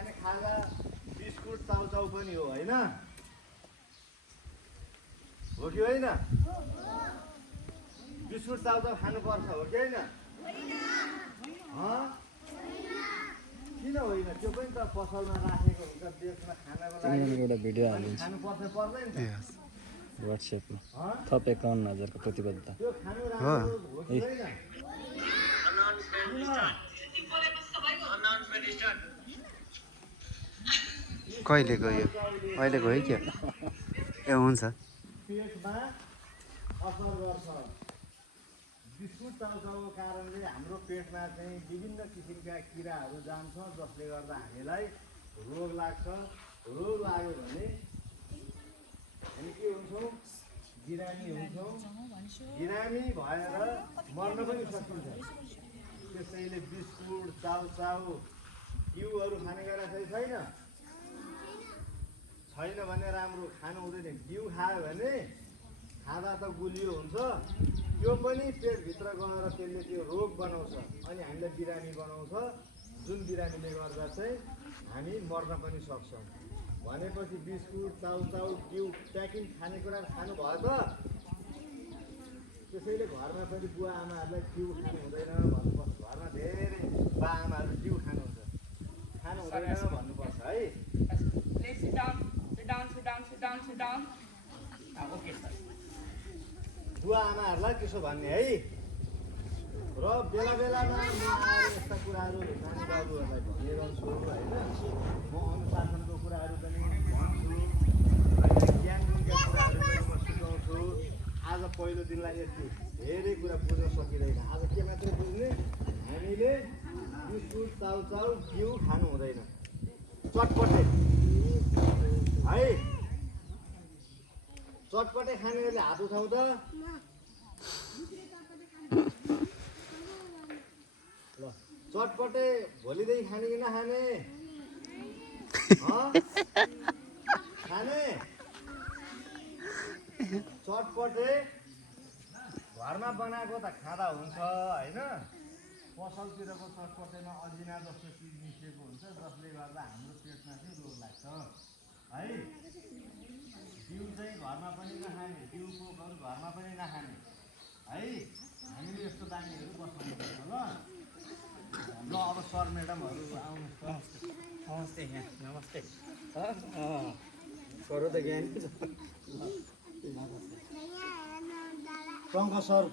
खाने खाजा बिस्कुट चाउचाउ पनि हो होइन हो कि होइन बिस्कुट चाउचाउ खानुपर्छ हो कि होइन किन होइन त्यो पनि त पसलमा राखेको हुन्छ देशमा खानको लागि एउटा भिडियो हालिदिन्छु खानुपर्छ पर्दैन नि वाट्सएपमा थप 51,000 को प्रतिबद्धता त्यो खानु राम्रो हो कि होइन कहिले गयो अहिले गयो क्या ए हुन्छ पेटमा असर गर्छ बिस्कुट चाउचाउको कारणले हाम्रो पेटमा चाहिँ विभिन्न किसिमका किराहरू जान्छ जसले गर्दा हामीलाई रोग लाग्छ रोग लाग्यो भने हामी के हुन्छौँ बिरामी हुन्छौँ बिरामी भएर मर्न पनि सकिन्छ त्यसैले बिस्कुट चाउचाउ घिउहरू खाने गरेर चाहिँ छैन छैन भने राम्रो खानु हुँदैन घिउ खायो भने खाँदा त गुलियो हुन्छ त्यो पनि पेटभित्र गएर त्यसले त्यो रोग बनाउँछ अनि हामीलाई बिरामी बनाउँछ जुन बिरामीले गर्दा चाहिँ हामी मर्न पनि सक्छौँ भनेपछि बिस्कुट चाउचाउ घिउ प्याकिङ खानेकुरा खानु भयो त त्यसैले घरमा पनि बुवा आमाहरूलाई घिउ खानु हुँदैन भन्नुपर्छ घरमा धेरै बा आमाहरू घिउ खानुहुन्छ खानु हुँदैन भन्नुपर्छ है बुवा आमाहरूलाई त्यसो भन्ने है र बेला बेलामा म आएर यस्ता कुराहरू नानी बाबुहरूलाई भनिरहन्छु होइन म अनुशासनको कुराहरू पनि भन्छु होइन ज्ञान गुणका कुराहरू पनि म सिकाउँछु आज पहिलो दिनलाई यति धेरै कुरा बुझ्न सकिँदैन आज के मात्रै बुझ्ने हामीले बिस्कुट चाउचाउ घिउ खानु हुँदैन चटपटे है चटपटे खानेहरूले हात उठाउँछ ल चटपटे भोलिदेखि खाने कि नखाने खाने चटपटे घरमा बनाएको त खाँदा हुन्छ होइन पसलतिरको चटपटेमा अजिना जस्तो चिज मिसिएको हुन्छ जसले गर्दा हाम्रो पेटमा चाहिँ रोग लाग्छ है घिउ चाहिँ घरमा पनि नखाने घिउ कोकहरू घरमा पनि नखाने है हामीले यस्तो बानीहरू बस्नुपर्छ ल ल अब सर म्याडमहरू आउनुहोस् त नमस्ते यहाँ नमस्ते सर त ज्ञान टङ्क सर